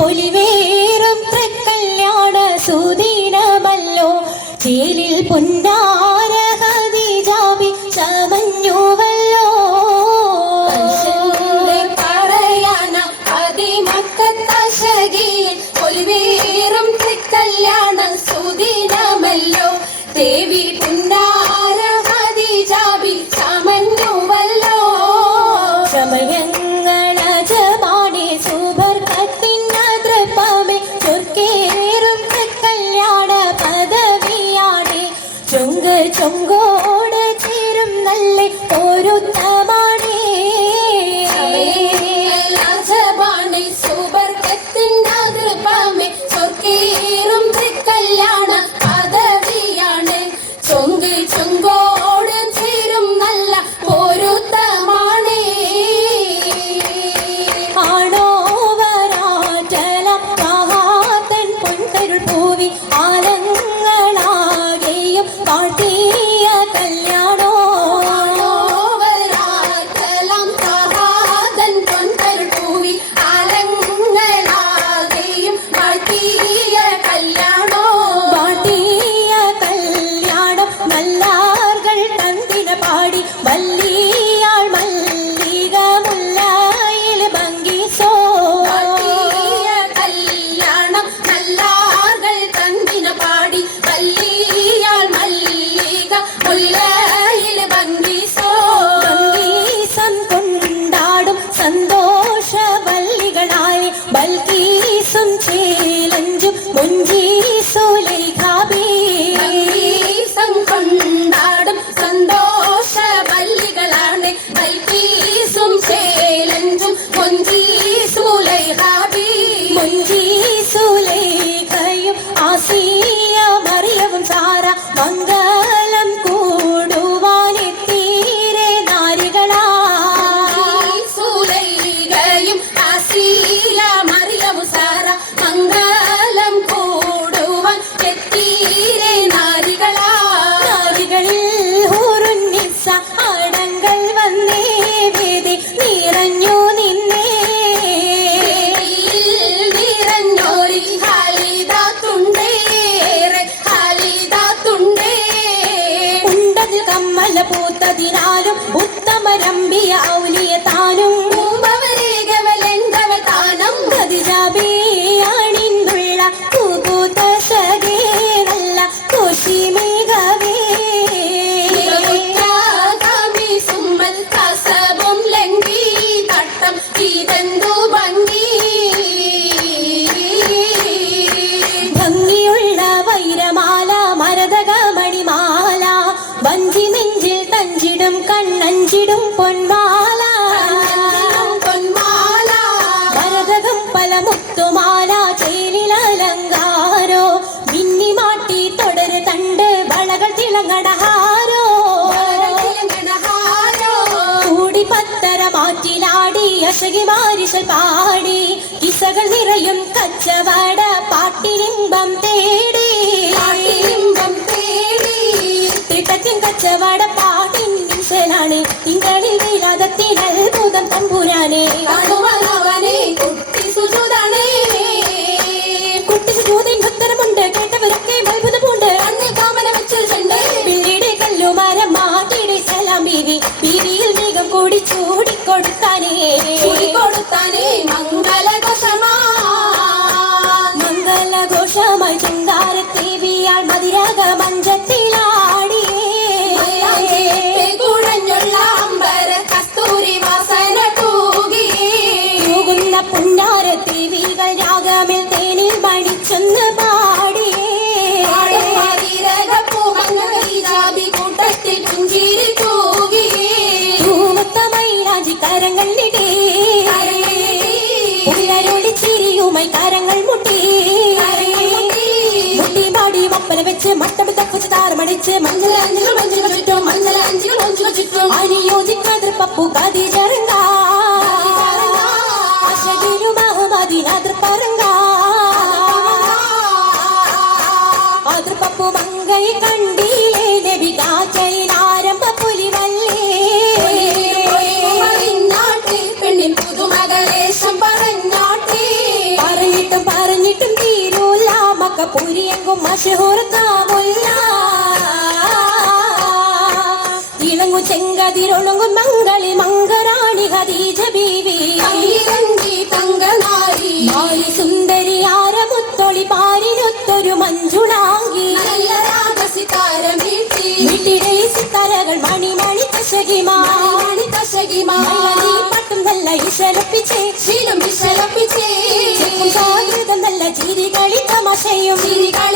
പൊലിവേറും തൃക്കല്യാണ സുദിനമല്ലോ ചേലിൽ പൊന്നാര ഖദീജാബി ചമഞ്ഞുവല്ലോ പറയാന അതിമക്കത്തശകിയിൽ പൊലിവേറും തൃക്കല്യാണ സുദിനമല്ലോ ദേവി പൊന്നാര ഖദീജാബി ചമഞ്ഞുവല്ലോ സമയങ്ങളജമാണി സുബർക്കത്തിനതൃപ്പമേ ചൊർക്കേറും തൃക്കല്യാണ പദവിയാണി ചൊങ്ക് ചൊങ്കോട് ചേരും നല്ല ഒരുത്തമാണി സമയങ്ങളജമാണി സുബർക്കത്തിനതൃപ്പമേ ചൊർക്കേറും തൃക്കല്യാണ പദവിയാണ് ചൊങ്ക് ചൊങ്കോട് ചേരും നല്ല ഒരുത്തമാണ് ആണോവരാറ്റലം മഹാതൻ പൊൻതരുൾ പൂവി ആലങ്ങളാകെയും കാട്ടിയ കല്യാണോ ആണോവരാറ്റലം മഹാതൻ പൊൻതരുൾ പൂവി ആലങ്ങളാകെയും കാട്ടിയ കല്യാണോ വാട്ടിയ കല്യാണം നല്ലാർകൾ തന്തിന പാടി വല്ലിയാൾ മല്ലിക മുല്ലായിൽ ഭംഗിസോ കാട്ടിയ കല്യാണം നല്ലാർകൾ തന്തിന പാടി വല്ലിയാൾ മല്ലിക മുല്ലയിൽ ഭംഗിസോ ഭംഗീസം കൊണ്ടാടും സന്തോഷ വല്ലികളായി ബൽക്കീസും ചേലഞ്ചും മുഞ്ചീസുലൈഖാബി ഭംഗീസം കൊണ്ടാടും സന്തോഷ വല്ലികളാണ് ബൽക്കീസും ചേലഞ്ചും മുഞ്ചീസുലൈഖാബി മുഞ്ചീസുലൈഖയും ആസിയ മറിയവും സാറ മംഗലം കൂടുവാനെത്തീരെ നാരികളാ സുലൈഖയും ആസിയ മറിയവും സാറ മംഗലം കൂടുവാൻ എത്തീരെ നാരികളാ നാരികളിൽ ഹൂറുന്നിസ ആടങ്ങൾ വന്നേ വേദി നിറഞ്ഞു നിന്നേ നിറഞ്ഞോരി ഹാലിദാത്തുണ്ടേറെ ഹാലിദാത്തുണ്ടേ ഉണ്ടതിൽ കമ്മല പൂത്തതിനാലും ഉത്തമരമ്പിയ ഔലിയ താനും പൂമ്പവരേകവലെങ്കവൾ താനം ഖദീജാബിയാണിന്നുള്ള പൂപൂത്ത ശകേ നല്ല കോശിമേഘവേ നിറമുറ്റാകാമി സുമ്മൽ കസബും ലംഘി തട്ടം ഇതെന്തു ഭംഗി ഭംഗിയുള്ള വൈരമാല മരതക മണിമാല വഞ്ചി നെഞ്ചിൽ തഞ്ചിടും കണ്ണഞ്ചിടും പൊന്മാല പൊന്മാല മരതകം പല മുത്തുമാല ചേലിൽ അലങ്കാരോ മിന്നിമാട്ടി തുടര് തണ്ട് വളകൾ തിളങ്ങടഹാരോ കൂടി പത്തര മാറ്റിലാടി അശകി മാരിശൽ പാടി കിസകൾ നിറയും കച്ചവട പാട്ടിലിമ്പം തേടി തിട്ടത്തിൻ കച്ചവട പാട്ടിൻ വിശലാണ് തിങ്കളിൽ വിലാദത്തിൽ അത്ഭുതം തമ്പുരാനെ കുട്ടി സുജൂദാണേ കുട്ടി സുജൂദിൻ ഉത്തരമുണ്ട് കേട്ടവരൊക്കെ അത്ഭുതമുണ്ട് കണ്ണിൽ കാമന വെച്ചിട്ടുണ്ട് പിന്നീട് കല്ലുമരം മാറ്റിയുടെ സലാം ബീവി ബീവിയിൽ മേഘം കൂടി ചൂടിക്കൊടുത്താനേ കൊടുത്താനേ മംഗളഘോഷമാ മംഗളഘോഷമായി ചുങ്കാരത്തേവിയാൾ മതിരാഗ മഞ്ചത്തിലാടിയേ കുഴഞ്ഞുള്ള അമ്പര കസ്തൂരി വാസന തൂകുന്ന പുന്നാരത്തേവികൾ രാഗമിൽ തേനിൽ മണിച്ചൊന്ന് പാടിയേ കൂട്ടത്തിൽ പുഞ്ചിരി തൂകിയേ തൂമത്ത മൈലാഞ്ചി കരങ്ങളിടേ ഉള്ളരൊളി ചിരിയുമായി കരങ്ങൾ മുട്ടി മുട്ടി പാടി മപ്പന വെച്ച് മട്ടമിട്ട കുച്ച് താരമടിച്ച് മഞ്ചലാഞ്ചികൾ ചുറ്റും മഞ്ചലാഞ്ചികൾ ചുറ്റും അനുയോജിക്കാതിർ പപ്പു ഖദീജറങ്ക അശകിലും അഹമ്മദിനാതിർ പറങ്ക അതിർ പപ്പു മങ്കൈ കണ്ടിലേ നബി കാച്ചയിലാരംഭ പുലിവല്ലേ പെണ്ണിൻ പുതുമകളേശം പറഞ്ഞാട്ടേ പറഞ്ഞിട്ട് പറഞ്ഞിട്ടും പറഞ്ഞിട്ടും തീരൂല മക്കപ്പൂരിയെങ്കും മഷഹൂർത്താമുല്ല ഇളങ്ങു ചെങ്കതിരൊളുങ്ങും മംഗളി മംഗറാണി ഖദീജ ബീവി കൈരങ്കി തങ്കനാരി മാരി സുന്ദരി ആരമുത്തൊളി പാരിനൊത്തൊരു മഞ്ജുളാങ്കി നല്ല രാഗസിതാര വീഴ്ത്തി വീട്ടിലെ സിത്താരകൾ മണി മണി കശകിമാ മണി കശകിമാ നീ പട്ടും നല്ല ഇശലപ്പിച്ചേ ശീലം വിശലപ്പിച്ചേ നല്ല ചിരികളി തമാശയും ചിരികൾ